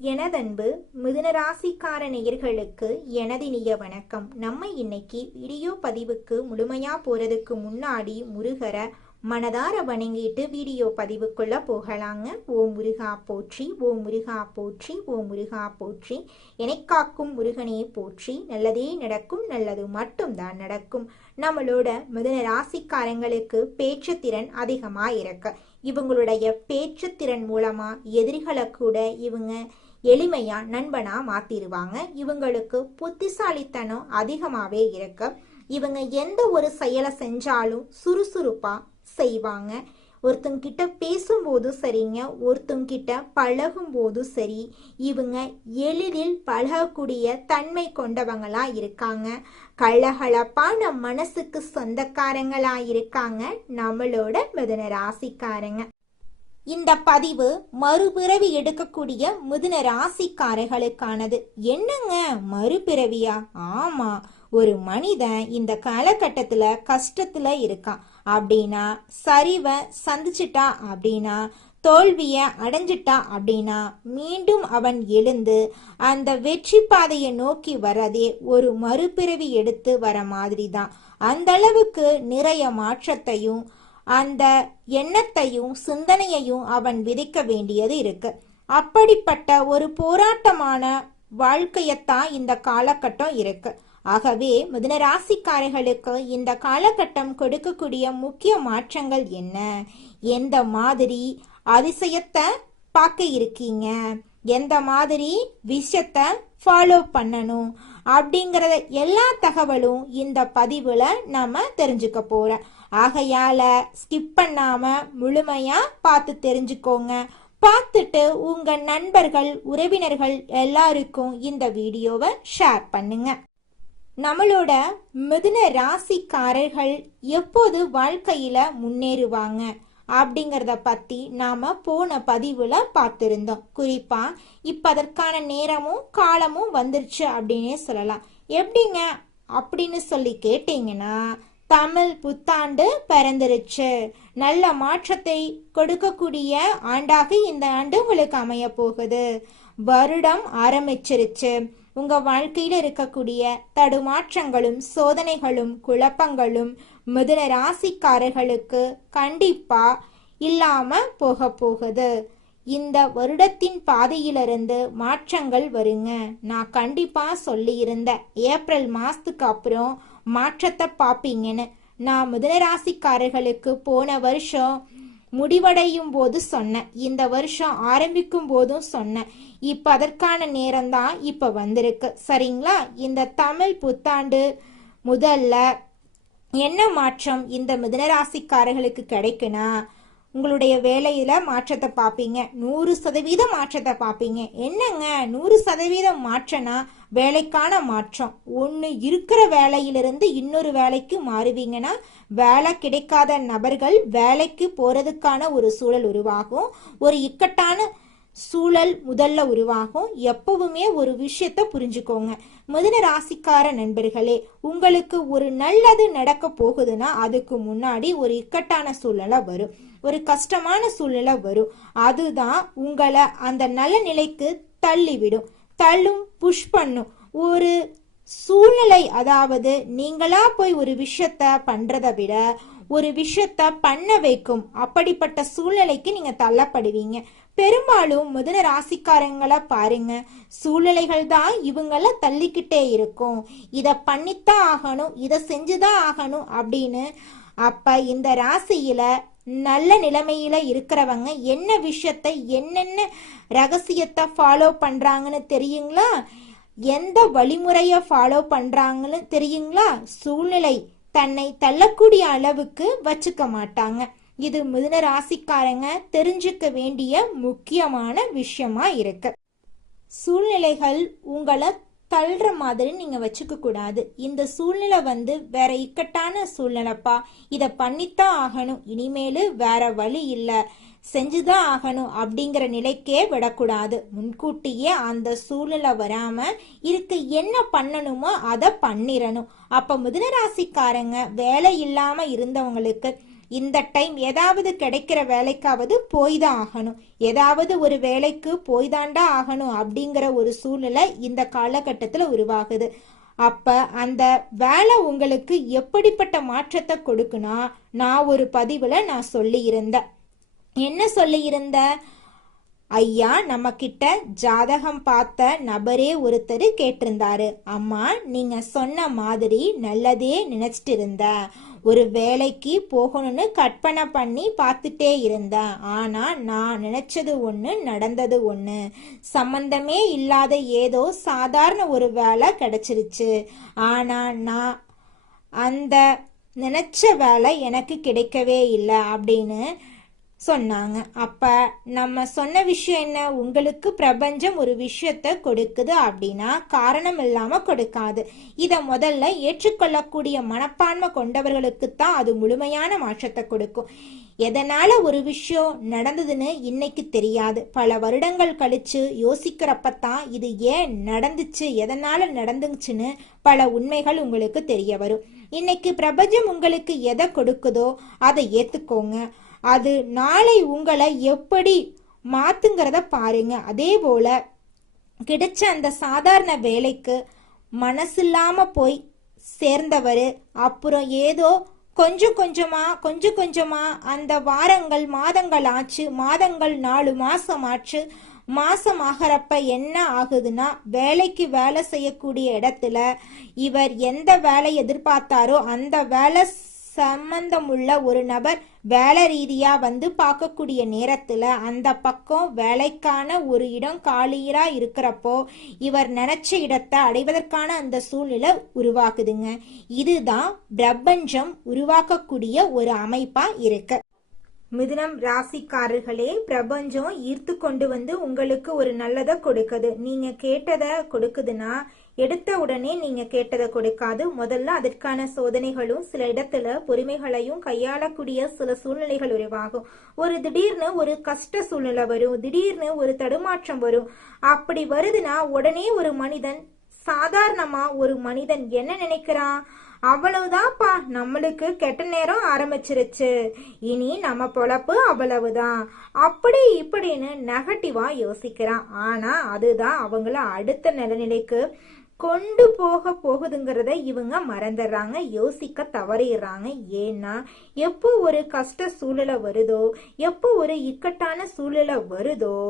எனதன்பு மிதுனராசிக்கார நேயர்களுக்கு எனதினிய வணக்கம். நம்ம இன்னைக்கு வீடியோ பதிவுக்கு முழுமையா போறதுக்கு முன்னாடி முருகரை மனதார வணங்கிட்டு வீடியோ பதிவுக்குள்ள போகலாங்க. ஓ முருகா போற்றி, ஓ முருகா போற்றி, ஓ முருகா போற்றி. காக்கும் முருகனே போற்றி. நல்லதே நடக்கும், நல்லது மட்டும்தான் நடக்கும். நம்மளோட மிதுன ராசிக்காரங்களுக்கு பேச்சு திறன் அதிகமா இருக்கு. இவங்களுடைய பேச்சு திறன் மூலமா எதிரிகளை கூட இவங்க எளிமையா நண்பனா மாத்திருவாங்க. இவங்களுக்கு புத்திசாலித்தனம் அதிகமாவே இருக்கு. இவங்க எந்த ஒரு செயலை செஞ்சாலும் சுறுசுறுப்பா செய்வாங்க. ஒருத்தங்கிட்ட பேசும்போதும் சரிங்க, ஒருத்தங்கிட்ட பழகும் போதும் சரி, இவங்க எளிதில் பழகக்கூடிய தன்மை கொண்டவங்களா இருக்காங்க. கள்ளகலப்பான மனசுக்கு சொந்தக்காரங்களா இருக்காங்க நம்மளோட மிதுன ராசிக்காரங்க. இந்த பதிவு மறுபிறவி எடுக்கக்கூடிய மிதுன ராசிக்காரர்களுக்கானது. என்னங்க மறுபிறவியா? ஆமா, ஒரு மனிதன் இந்த காலகட்டத்துல கஷ்டத்துல இருக்கான் அப்படின்னா, சரிவை சந்திச்சிட்டா அப்படின்னா, தோல்விய அடைஞ்சிட்டா அப்படின்னா, மீண்டும் அவன் எழுந்து அந்த வெற்றி பாதையை நோக்கி வரதே ஒரு மறுபிறவி எடுத்து வர மாதிரி தான். அந்த அளவுக்கு நிறைய மாற்றத்தையும் அந்த எண்ணத்தையும் சிந்தனையையும் அவன் விதைக்க வேண்டியது இருக்கு. அப்படிப்பட்ட ஒரு போராட்டமான வாழ்க்கையத்தான் இந்த காலகட்டம் இருக்கு. ஆகவே மிதுன ராசிக்காரர்களுக்கு இந்த காலகட்டம் கொடுக்கக்கூடிய முக்கிய மாற்றங்கள் என்ன, எந்த மாதிரி அதிசயத்தை பார்க்க இருக்கீங்க, எந்த மாதிரி விஷயத்தை ஃபாலோ பண்ணணும் அப்படிங்கறத எல்லா தகவலும் இந்த பதிவுல நாம தெரிஞ்சுக்க போறோம். ஆகையால ஸ்கிப் பண்ணாம முழுமையா பார்த்து தெரிஞ்சுக்கோங்க. பார்த்துட்டு உங்க நண்பர்கள் உறவினர்கள் எல்லாருக்கும் இந்த வீடியோவை ஷேர் பண்ணுங்க. நம்மளோட மிதுன ராசிக்காரர்கள் எப்போது வாழ்க்கையில முன்னேறுவாங்க அப்படிங்கிறத பத்தி நாம போன பதிவுல பார்த்திருந்தோம். குறிப்பா இப்ப அதற்கான நேரமும் காலமும் வந்துருச்சு அப்படின்னே சொல்லலாம். எப்படிங்க அப்படின்னு சொல்லி கேட்டீங்கன்னா, தமிழ் புத்தாண்டு பிறந்துருச்சு. நல்ல மாற்றத்தை கொடுக்கக்கூடிய ஆண்டாக இந்த ஆண்டு உங்களுக்கு அமைய போகுது. வருடம் ஆரம்பிச்சிருச்சு. உங்க வாழ்க்கையில இருக்கக்கூடிய தடுமாற்றங்களும் சோதனைகளும் குழப்பங்களும் மிதுன ராசிக்காரர்களுக்கு கண்டிப்பா இல்லாம போக போகுது. இந்த வருடத்தின் பாதையிலிருந்து மாற்றங்கள் வருங்க. நான் கண்டிப்பா சொல்லி இருந்தேன், ஏப்ரல் மாசத்துக்கு அப்புறம் மாற்றத்தை பார்ப்பீங்கன்னு. நான் மிதுன ராசிக்காரர்களுக்கு போன வருஷம் முடிவடையும் போது சொன்னேன், இந்த வருஷம் ஆரம்பிக்கும் போதும் சொன்னேன். இப்ப அதற்கான நேரம் தான் இப்ப வந்திருக்கு. சரிங்களா? இந்த தமிழ் புத்தாண்டு முதல்ல என்ன மாற்றம் இந்த மிதுன ராசிக்காரர்களுக்கு கிடைக்குன்னா, உங்களுடைய வேலையில மாற்றத்தை பார்ப்பீங்க. 100% மாற்றத்தை பார்ப்பீங்க. என்னங்க 100% மாற்றம்னா வேலைக்கான மாற்றம். ஒன்று இருக்கிற வேலையிலிருந்து இன்னொரு வேலைக்கு மாறுவீங்கன்னா, வேலை கிடைக்காத நபர்கள் வேலைக்கு போறதுக்கான ஒரு சூழல் உருவாகும். ஒரு இக்கட்டான சூழல் முதல்ல உருவாகும். எப்பவுமே ஒரு விஷயத்த புரிஞ்சுக்கோங்க மிதுன ராசிக்கார நண்பர்களே, உங்களுக்கு ஒரு நல்லது நடக்க போகுதுன்னா அதுக்கு முன்னாடி ஒரு இக்கட்டான சூழ்நிலை வரும், ஒரு கஷ்டமான சூழ்நிலை வரும். அதுதான் உங்களை அந்த நல்ல நிலைக்கு தள்ளிவிடும், தள்ளும், புஷ் பண்ணும் ஒரு சூழ்நிலை. அதாவது நீங்களா போய் ஒரு விஷயத்த பண்றதை விட ஒரு விஷயத்த பண்ண வைக்கும். அப்படிப்பட்ட சூழ்நிலைக்கு நீங்க தள்ளப்படுவீங்க. பெரும்பாலும் மிதுன ராசிக்காரங்களை பாருங்க, சூழ்நிலைகள் தான் இவங்கள தள்ளிக்கிட்டே இருக்கும். இதை பண்ணித்தான் ஆகணும், இதை செஞ்சுதான் ஆகணும் அப்படின்னு. அப்ப இந்த ராசியில நல்ல நிலைமையில இருக்கிறவங்க என்ன விஷயத்தை என்னென்ன ரகசியத்தை ஃபாலோ பண்றாங்கன்னு தெரியுங்களா? எந்த வழிமுறைய ஃபாலோ பண்றாங்கன்னு தெரியுங்களா? சூழ்நிலை தன்னை தள்ளக்கூடிய அளவுக்கு வச்சுக்க மாட்டாங்க. இது மிதுன ராசிக்காரங்க தெரிஞ்சுக்க வேண்டிய முக்கியமான விஷயமா இருக்கு. சூழ்நிலைகள் உங்களை தள்ளுற மாதிரி நீங்க வச்சுக்க கூடாது. இந்த சூழ்நிலை வேற இக்கட்டான சூழ்நிலைப்பா, இதை பண்ணித்தான் ஆகணும், இனிமேலு வேற வழி இல்லை, செஞ்சுதான் ஆகணும் அப்படிங்கிற நிலைக்கே விடக்கூடாது. முன்கூட்டியே அந்த சூழ்நிலை வராம இருக்க என்ன பண்ணணுமோ அதை பண்ணிடணும். அப்ப மிதுன ராசிக்காரங்க வேலை இல்லாம இருந்தவங்களுக்கு இந்த டைம் ஏதாவது கிடைக்கிற வேலைக்காவது போய் தான் ஆகணும், ஏதாவது ஒரு வேலைக்கு போய் தாண்டா ஆகணும் அப்படிங்கிற ஒரு சூழ்நிலை இந்த காலகட்டத்தில் உருவாகுது. அப்ப அந்த வேலை உங்களுக்கு எப்படிப்பட்ட மாற்றத்தை கொடுக்குனா, நான் ஒரு பதிவுல நான் சொல்லி இருந்தேன். என்ன சொல்லி இருந்த? ஐயா, நம்ம கிட்ட ஜாதகம் பார்த்த நபரே ஒருத்தர் கேட்டிருந்தாரு, அம்மா நீங்க சொன்ன மாதிரி நல்லதே நினைச்சிட்டு இருந்தேன், ஒரு வேலைக்கு போகணும்னு கற்பனை பண்ணி பார்த்துட்டே இருந்தேன், ஆனா நான் நினைச்சது ஒண்ணு நடந்தது ஒண்ணு, சம்பந்தமே இல்லாத ஏதோ சாதாரண ஒரு வேலை கிடைச்சிருச்சு, ஆனா நான் அந்த நினைச்ச வேலை எனக்கு கிடைக்கவே இல்லை அப்படின்னு சொன்னாங்க. அப்ப நம்ம சொன்ன விஷயம் என்ன? உங்களுக்கு பிரபஞ்சம் ஒரு விஷயத்த கொடுக்குது அப்படின்னா காரணம் இல்லாம கொடுக்காது. இத முதல்ல ஏற்றுக்கொள்ளக்கூடிய மனப்பான்மை கொண்டவர்களுக்கு தான் அது முழுமையான மாற்றத்தை கொடுக்கும். எதனால ஒரு விஷயம் நடந்ததுன்னு இன்னைக்கு தெரியாது, பல வருடங்கள் கழிச்சு யோசிக்கிறப்பத்தான் இது ஏன் நடந்துச்சு, எதனால நடந்துச்சுன்னு பல உண்மைகள் உங்களுக்கு தெரிய வரும். இன்னைக்கு பிரபஞ்சம் உங்களுக்கு எதை கொடுக்குதோ அதை ஏத்துக்கோங்க, அது நாளை உங்களை எப்படி மாத்துங்கிறத பாருங்க. அதே போல கிடைச்ச அந்த சாதாரண வேலைக்கு மனசில்லாம போய் சேர்ந்தவர் அப்புறம் ஏதோ கொஞ்சம் கொஞ்சமா அந்த வாரங்கள் மாதங்கள் ஆச்சு, மாதங்கள் 4 மாசம் ஆச்சு, மாசம் ஆகிறப்ப என்ன ஆகுதுன்னா, வேலைக்கு வேலை செய்யக்கூடிய இடத்துல இவர் எந்த வேலை எதிர்பார்த்தாரோ அந்த வேலை சம்பந்தமுள்ள ஒரு நபர் வேலை ரீதியா வந்து பார்க்கக்கூடிய நேரத்துல அந்த பக்கம் வேலைக்கான ஒரு இடம் காலியா இருக்கிறப்போ இவர் நினைச்ச இடத்தை அடைவதற்கான அந்த சூழ்நிலை உருவாக்குதுங்க. இதுதான் பிரபஞ்சம் உருவாக்கக்கூடிய ஒரு அமைப்பா இருக்கு. மிதுனம் ராசிக்காரர்களே, பிரபஞ்சம் ஈர்த்து கொண்டு வந்து உங்களுக்கு ஒரு நல்லதை கொடுக்குது. நீங்க கேட்டதை கொடுக்குதுன்னா எடுத்த உடனே நீங்க கேட்டதை கொடுக்காது. முதல்ல அதற்கான சோதனைகளும் சில இடத்துல பொறுமைகளையும் கையாளக்கூடிய சில சூழ்நிலைகள் உருவாகும். ஒரு திடீர்னு ஒரு கஷ்ட சூழ்நிலை வரும், திடீர்னு ஒரு தடுமாற்றம் வரும். அப்படி வருதுன்னா உடனே ஒரு மனிதன், சாதாரணமா ஒரு மனிதன் என்ன நினைக்கிறான், அவ்வளவுதான்ப்பா, நம்மளுக்கு கெட்ட நேரம் ஆரம்பிச்சிருச்சு, இனி நம்ம பொழப்பு அவ்வளவுதான், அப்படி இப்படின்னு நெகட்டிவா யோசிக்கிறான். ஆனா அதுதான் அவங்கள அடுத்த நிலைக்கு கொண்டு போகுதுங்கிறத இவங்க மறந்துடுறாங்க, யோசிக்க தவறிடுறாங்க. ஏன்னா எப்போ ஒரு கஷ்ட சூழ்நிலை வருதோ, எப்போ ஒரு இக்கட்டான சூழ்நிலை வருதோ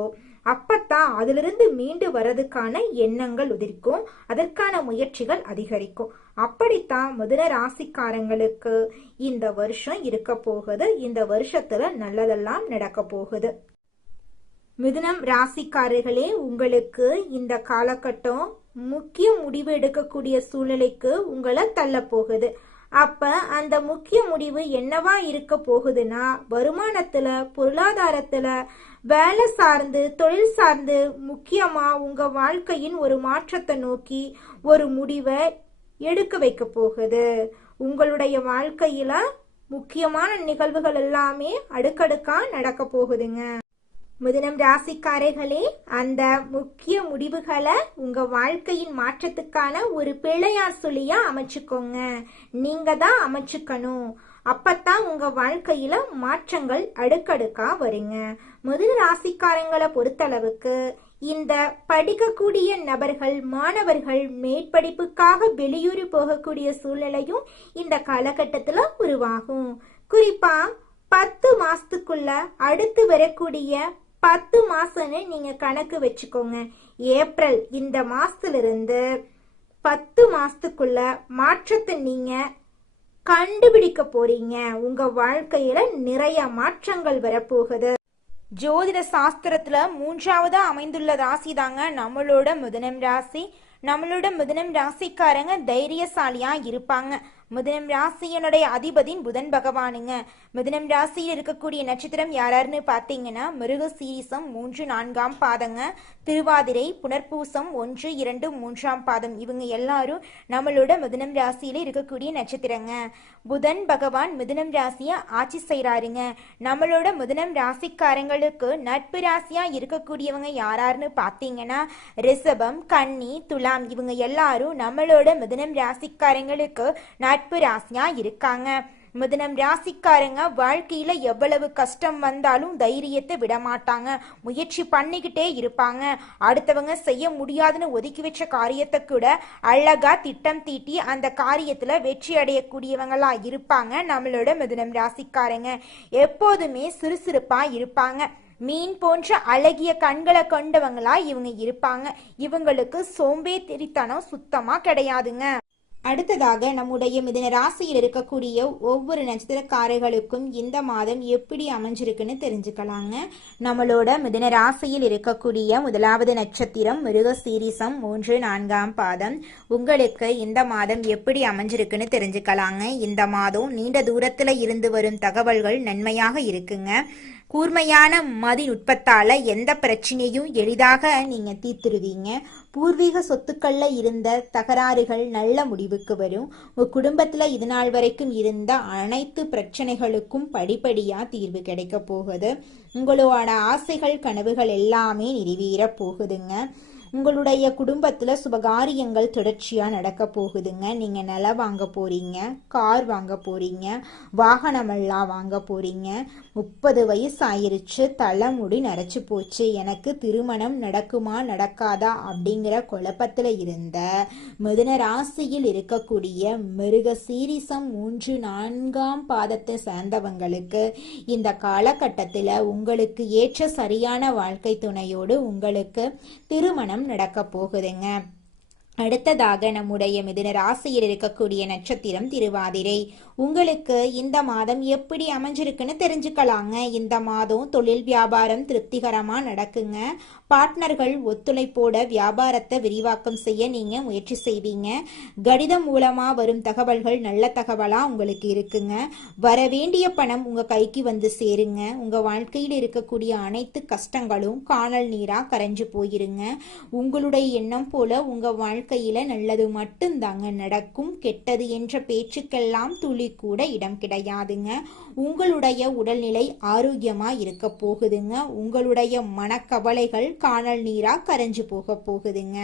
அப்பத்தான் அதிலிருந்து மீண்டு வர்றதுக்கான எண்ணங்கள் உதிர்க்கும், அதற்கான முயற்சிகள் அதிகரிக்கும். அப்படித்தான் மிதுன ராசிக்காரங்களுக்கு இந்த வருஷம் இருக்க போகுது. இந்த வருஷத்துல நல்லதெல்லாம் நடக்க போகுது. மிதுனம் ராசிக்காரர்களே, உங்களுக்கு இந்த காலகட்டம் முக்கிய முடிவு எடுக்கக்கூடிய சூழ்நிலைக்கு உங்களை தள்ள போகுது. அப்ப அந்த முக்கிய முடிவு என்னவா இருக்க போகுதுன்னா, வருமானத்துல, பொருளாதாரத்துல, வேலை சார்ந்து, தொழில் சார்ந்து, முக்கியமா உங்க வாழ்க்கையின் ஒரு மாற்றத்தை நோக்கி ஒரு முடிவை எடுக்க வைக்க போகுது. உங்களுடைய வாழ்க்கையில முக்கியமான நிகழ்வுகள் எல்லாமே அடுக்கடுக்கா நடக்க போகுதுங்க. மிதுனம் ராசிக்காரர்களே, அந்த முக்கிய முடிவுகளை உங்க வாழ்க்கையின் மாற்றத்துக்கான ஒரு பிள்ளையார் சொல்லியா அமைச்சுக்கோங்க. நீங்க தான் அமைச்சுக்கணும். அப்பத்தான் உங்க வாழ்க்கையில மாற்றங்கள் அடுக்கடுக்கா வருங்க. மிதுன ராசிக்காரங்களை பொறுத்தளவுக்கு இந்த படிக்கக்கூடிய நபர்கள், மாணவர்கள் மேற்படிப்புக்காக வெளியூர் போகக்கூடிய சூழ்நிலையும் இந்த காலகட்டத்துல உருவாகும். குறிப்பா 10 மாசத்துக்குள்ள அடுத்து வரக்கூடிய 10 மாசம்னு நீங்க கணக்கு வச்சுக்கோங்க. ஏப்ரல் இந்த மாசத்துல இருந்து 10 மாசத்துக்குள்ள மாற்றத்தை நீங்க கண்டுபிடிக்க போறீங்க. உங்க வாழ்க்கையில நிறைய மாற்றங்கள் வரப்போகுது. ஜோதிட சாஸ்திரத்துல 3ஆவதா அமைந்துள்ள ராசி தாங்க நம்மளோட மிதுனம் ராசி. நம்மளோட மிதுனம் ராசிக்காரங்க தைரியசாலியா இருப்பாங்க. மிதுனம் ராசியனுடைய அதிபதி புதன் பகவானுங்க. மிதுனம் ராசியில் இருக்கக்கூடிய நட்சத்திரம் யாராருன்னு பார்த்தீங்கன்னா, மிருகசீரிசம் 3, 4ஆம் பாதங்க, திருவாதிரை, புனர்பூசம் 1, 2, 3ஆம் பாதம். இவங்க எல்லாரும் நம்மளோட மிதுனம் ராசியில இருக்கக்கூடிய நட்சத்திரங்க. புதன் பகவான் மிதுனம் ராசிய ஆட்சி செய்யறாருங்க. நம்மளோட மிதுனம் ராசிக்காரங்களுக்கு நட்பு ராசியா இருக்கக்கூடியவங்க யாராருன்னு பார்த்தீங்கன்னா, ரிஷபம், கன்னி, துலாம். இவங்க எல்லாரும் நம்மளோட மிதுனம் ராசிக்காரங்களுக்கு நட்பு ராசியா இருக்காங்க. மிதுனம் ராசிக்காரங்க வாழ்க்கையில எவ்வளவு கஷ்டம் வந்தாலும் தைரியத்தை விட மாட்டாங்க. முயற்சி பண்ணிக்கிட்டே இருப்பாங்க. அடுத்தவங்க செய்ய முடியாதுன்னு ஒதுக்கி வச்ச காரியத்தை கூட அழகா திட்டம் தீட்டி அந்த காரியத்துல வெற்றி அடையக்கூடியவங்களா இருப்பாங்க. நம்மளோட மிதுனம் ராசிக்காரங்க எப்போதுமே சுறுசுறுப்பா இருப்பாங்க. மீன் போன்ற அழகிய கண்களை கொண்டவங்களா இவங்க இருப்பாங்க. இவங்களுக்கு சோம்பேறித்தனம் சுத்தமா கிடையாதுங்க. அடுத்ததாக நம்முடைய மிதுன ராசியில் இருக்கக்கூடிய ஒவ்வொரு நட்சத்திரக்காரர்களுக்கும் இந்த மாதம் எப்படி அமைஞ்சிருக்குன்னு தெரிஞ்சுக்கலாங்க. நம்மளோட மிதுன ராசியில் இருக்கக்கூடிய முதலாவது நட்சத்திரம் மிருகசீரிசம் 3-4 பாதம். உங்களுக்கு இந்த மாதம் எப்படி அமைஞ்சிருக்குன்னு தெரிஞ்சுக்கலாங்க. இந்த மாதம் நீண்ட தூரத்துல இருந்து வரும் தகவல்கள் நன்மையாக இருக்குங்க. கூர்மையான மதிநுட்பத்தால எந்த பிரச்சனையும் எளிதாக நீங்க தீர்த்துருவீங்க. பூர்வீக சொத்துக்கள்ல இருந்த தகராறுகள் நல்ல முடிவுக்கு வரும். உங்க குடும்பத்துல இது நாள் வரைக்கும் இருந்த அனைத்து பிரச்சனைகளுக்கும் படிப்படியா தீர்வு கிடைக்க போகுது. உங்களோட ஆசைகள் கனவுகள் எல்லாமே நிறைவேற போகுதுங்க. உங்களுடைய குடும்பத்துல சுபகாரியங்கள் தொடர்ச்சியா நடக்க போகுதுங்க. நீங்க நிலம் வாங்க போறீங்க, கார் வாங்க போறீங்க, வாகனமெல்லாம் வாங்க போறீங்க. 30 வயசு ஆயிருச்சு, தலைமுடி நரைச்சு போச்சு, எனக்கு திருமணம் நடக்குமா நடக்காதா அப்படிங்கிற குழப்பத்துல இருந்த மிதுன ராசியில் இருக்கக்கூடிய மிருகசீரிசம் 3-4 பாதத்தை சேர்ந்தவங்களுக்கு இந்த காலகட்டத்துல உங்களுக்கு ஏற்ற சரியான வாழ்க்கை துணையோடு உங்களுக்கு திருமணம் நடக்க போகுதுங்க. அடுத்ததாக நம்முடைய மிதுன ராசியில் இருக்கக்கூடிய நட்சத்திரம் திருவாதிரை. உங்களுக்கு இந்த மாதம் எப்படி அமைஞ்சிருக்குன்னு தெரிஞ்சுக்கலாங்க. இந்த மாதம் தொழில் வியாபாரம் திருப்திகரமா நடக்குங்க. பார்ட்னர்கள் ஒத்துழைப்போட வியாபாரத்தை விரிவாக்கம் செய்ய நீங்க முயற்சி செய்வீங்க. கடிதம் மூலமா வரும் தகவல்கள் நல்ல தகவலா உங்களுக்கு இருக்குங்க. வர வேண்டிய பணம் உங்க கைக்கு வந்து சேருங்க. உங்க வாழ்க்கையில் இருக்கக்கூடிய அனைத்து கஷ்டங்களும் காணல் நீரா கரைஞ்சு போயிருங்க. உங்களுடைய எண்ணம் போல உங்க வாழ்க்கையில நல்லது மட்டும்தாங்க நடக்கும். கெட்டது என்ற பேச்சுக்கெல்லாம் துளி கூட இடம் கிடையாதுங்க. உங்களுடைய உடல்நிலை ஆரோக்கியமா இருக்க போகுதுங்க. உங்களுடைய மனக்கவலைகள் காணல் நீரா கரைஞ்சு போக போகுதுங்க.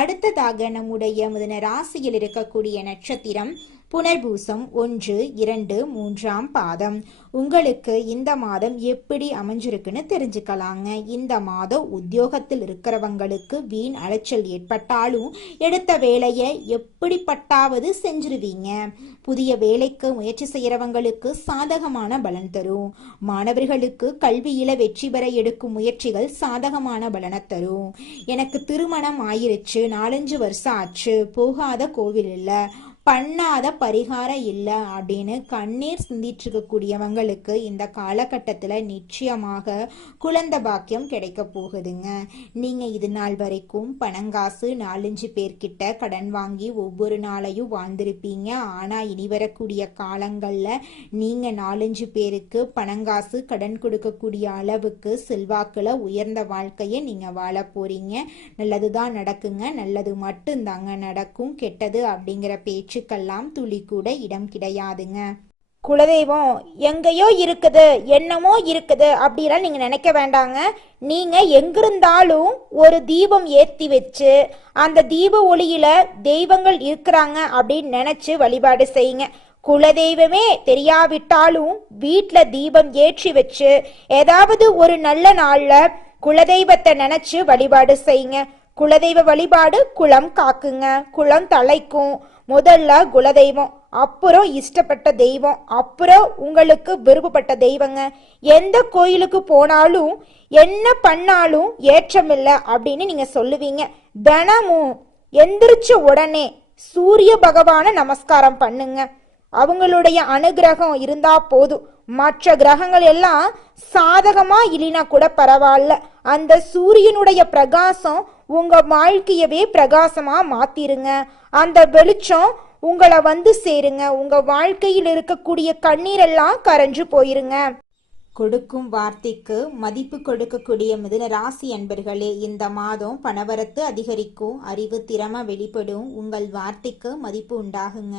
அடுத்ததாக நம்முடைய மிதுன ராசியில் இருக்கக்கூடிய நட்சத்திரம் புனர்பூசம் 1-2-3 பாதம். உங்களுக்கு இந்த மாதம் எப்படி அமைஞ்சிருக்குன்னு தெரிஞ்சுக்கலாங்க. இந்த மாதம் உத்தியோகத்தில் இருக்கிறவங்களுக்கு வீண் அலைச்சல் ஏற்பட்டாலும் எடுத்த வேலையை எப்படிப்பட்டாவது செஞ்சிருவீங்க. புதிய வேலைக்கு முயற்சி செய்யறவங்களுக்கு சாதகமான பலன் தரும். மாணவர்களுக்கு கல்வியில வெற்றி பெற எடுக்கும் முயற்சிகள் சாதகமான பலனை தரும். எனக்கு திருமணம் ஆயிருச்சு, 4-5 வருஷம் ஆச்சு, போகாத கோவில் இல்லை, பண்ணாத பரிகாரம் இல்லை அப்படின்னு கண்ணீர் சிந்திட்டு இருக்கக்கூடியவங்களுக்கு இந்த காலகட்டத்தில் நிச்சயமாக குழந்தை பாக்கியம் கிடைக்க போகுதுங்க. நீங்கள் இது நாள் வரைக்கும் பணங்காசு 4-5 பேர்கிட்ட கடன் வாங்கி ஒவ்வொரு நாளையும் வாழ்ந்திருப்பீங்க. ஆனால் இனி வரக்கூடிய காலங்களில் நீங்கள் 4-5 பேருக்கு பணங்காசு கடன் கொடுக்கக்கூடிய அளவுக்கு செல்வாக்கில் உயர்ந்த வாழ்க்கையை நீங்கள் வாழ போறீங்க. நல்லதுதான் நடக்குங்க. நல்லது மட்டும்தாங்க நடக்கும். கெட்டது அப்படிங்கிற பேச்சு துளி கூட இடம் கிடையாதுங்க. குலதெய்வம் எங்கேயோ இருக்குது, என்னமோ இருக்குது அப்படிலாம் நீங்க நினைக்க வேண்டாங்க. நீங்க எங்கிருந்தாலும் ஒரு தீபம் ஏத்தி வச்சு அந்த தீப ஒளியில தெய்வங்கள் இருக்கிறாங்க அப்படின்னு நினைச்சு வழிபாடு செய்யுங்க. குலதெய்வமே தெரியாவிட்டாலும் வீட்டுல தீபம் ஏற்றி வச்சு ஏதாவது ஒரு நல்ல நாள்ல குலதெய்வத்தை நினைச்சு வழிபாடு செய்யுங்க. குலதெய்வ வழிபாடு குலம் காக்குங்க, குலம் தலைக்கும். முதல்ல குலதெய்வம், அப்புறம் இஷ்டப்பட்ட தெய்வம், அப்புறம் உங்களுக்கு விருப்பப்பட்ட தெய்வங்க. எந்த கோயிலுக்கு போனாலும் என்ன பண்ணாலும் ஏற்றமில்லை அப்படின்னு நீங்க சொல்லுவீங்க. தினமும் எந்திரிச்ச உடனே சூரிய பகவான நமஸ்காரம் பண்ணுங்க. அவங்களுடைய அனுகிரகம் இருந்தா போதும். மற்ற கிரகங்கள் எல்லாம் சாதகமா இல்லைனா கூட பரவாயில்ல, அந்த சூரியனுடைய பிரகாசம் உங்க வாழ்க்கையவே பிரகாசமா மாத்திருங்க. அந்த வெளிச்சம் உங்களை வந்து சேருங்க. உங்க வாழ்க்கையில் இருக்கக்கூடிய கண்ணீரெல்லாம் கரைஞ்சு போயிருங்க. கொடுக்கும் வார்த்தைக்கு மதிப்பு கொடுக்கக்கூடிய மிதுன ராசி அன்பர்களே, இந்த மாதம் பணவரத்து அதிகரிக்கும், அறிவு திறமை வெளிப்படும், உங்கள் வார்த்தைக்கு மதிப்பு உண்டாகுங்க.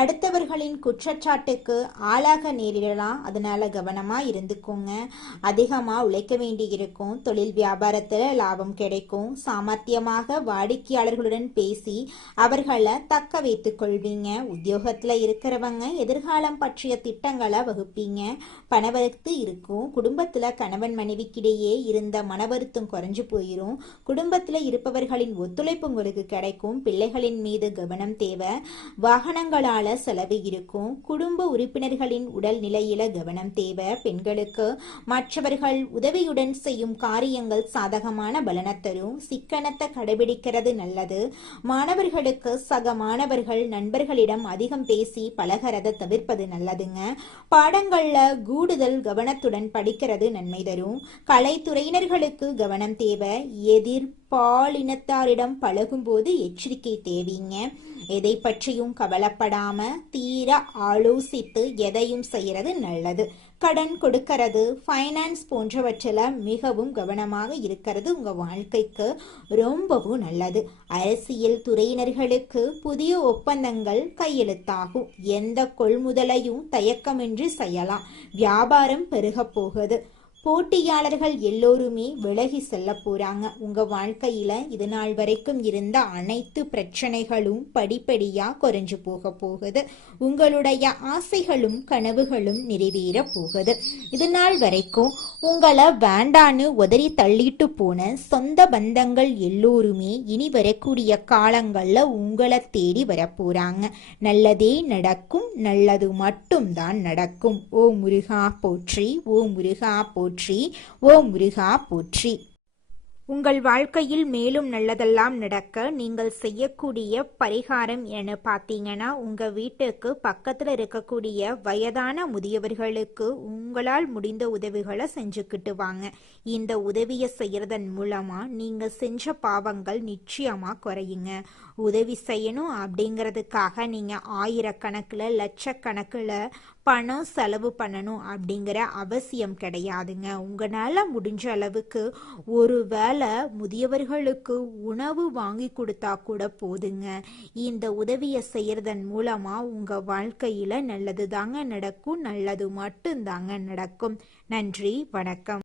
அடுத்தவர்களின் குற்றச்சாட்டுக்கு ஆளாக நேரிடலாம், அதனால கவனமா இருந்துக்கோங்க. அதிகமா உழைக்க வேண்டி இருக்கும், தொழில் வியாபாரத்துல லாபம் கிடைக்கும், சாமர்த்தியமாக வாடிக்கையாளர்களுடன் பேசி அவர்களை தக்க வைத்துக் கொள்வீங்க. உத்தியோகத்துல இருக்கிறவங்க எதிர்காலம் பற்றிய திட்டங்களை வகுப்பீங்க. பணவரத்து இருக்கும், குடும்பத்துல கணவன் மனைவிக்கிடையே இருந்த மனவருத்தம் குறைஞ்சு போயிரும். குடும்பத்துல இருப்பவர்களின் ஒத்துழைப்பு உங்களுக்கு கிடைக்கும். பிள்ளைகளின் மீது கவனம் தேவை. வாகனங்களால செலவு இருக்கும். குடும்ப உறுப்பினர்களின் உடல் நிலையில கவனம் தேவை. பெண்களுக்கு மற்றவர்கள் உதவியுடன் செய்யும் காரியங்கள் சாதகமான பலனை தரும். சிக்கனத்தை கடைபிடிக்கிறது நல்லது. மாணவர்களுக்கு சக மாணவர்கள் நண்பர்களிடம் அதிகம் பேசி பழகிறத தவிர்ப்பது நல்லதுங்க. பாடங்கள்ல கூடுதல் கவனத்துடன் படிக்கிறது நன்மை தரும். கலைத்துறையினர்களுக்கு கவனம் தேவை. எதிர்பாலினத்தாரிடம் பழகும்போது எச்சரிக்கை தேவைங்க. எதை பற்றியும் கவலைப்படாம தீர ஆலோசித்து எதையும் செய்யறது நல்லது. கடன் கொடுக்கிறது, ஃபைனான்ஸ் போன்றவற்றில் மிகவும் கவனமாக இருக்கிறது உங்க வாழ்க்கைக்கு ரொம்பவும் நல்லது. அரசியல் துறையினர்களுக்கு புதிய ஒப்பந்தங்கள் கையெழுத்தாகும். எந்த கொள்முதலையும் தயக்கமின்றி செய்யலாம். வியாபாரம் பெருக போகுது. போட்டியாளர்கள் எல்லோருமே விலகி செல்ல போறாங்க. உங்க வாழ்க்கையில இது நாள் வரைக்கும் இருந்த அனைத்து பிரச்சனைகளும் படிப்படியா குறைஞ்சு போக போகுது. உங்களுடைய ஆசைகளும் கனவுகளும் நிறைவேற போகுது. இது நாள் வரைக்கும் உங்களை வேண்டான்னு உதறி தள்ளிட்டு போன சொந்த பந்தங்கள் எல்லோருமே இனி வரக்கூடிய காலங்கள்ல உங்களை தேடி வரப்போறாங்க. நல்லதே நடக்கும், நல்லது மட்டும்தான் நடக்கும். ஓ முருகா போற்றி, ஓ முருகா போற்றி, ஓ முருகா போற்றி. உங்கள் வாழ்க்கையில் மேலும் நல்லதெல்லாம் நடக்க நீங்கள் செய்யக்கூடிய பரிகாரம் என பார்த்தீங்கன்னா, உங்கள் வீட்டுக்கு பக்கத்தில் இருக்கக்கூடிய வயதான முதியவர்களுக்கு உங்களால் முடிந்த உதவிகளை செஞ்சுக்கிட்டு வாங்க. இந்த உதவியை செய்யறதன் மூலமா நீங்கள் செஞ்ச பாவங்கள் நிச்சயமாக குறையுங்க. உதவி செய்யணும் அப்படிங்கிறதுக்காக நீங்கள் ஆயிரக்கணக்கில் லட்சக்கணக்கில் பணம் செலவு பண்ணணும் அப்படிங்கிற அவசியம் கிடையாதுங்க. உங்களால் முடிஞ்ச அளவுக்கு ஒரு வேளை முதியவர்களுக்கு உணவு வாங்கி கொடுத்தா கூட போதுங்க. இந்த உதவியை செய்யறதன் மூலமா உங்க வாழ்க்கையில நல்லது தாங்க நடக்கும், நல்லது மட்டும் தாங்க நடக்கும். நன்றி, வணக்கம்.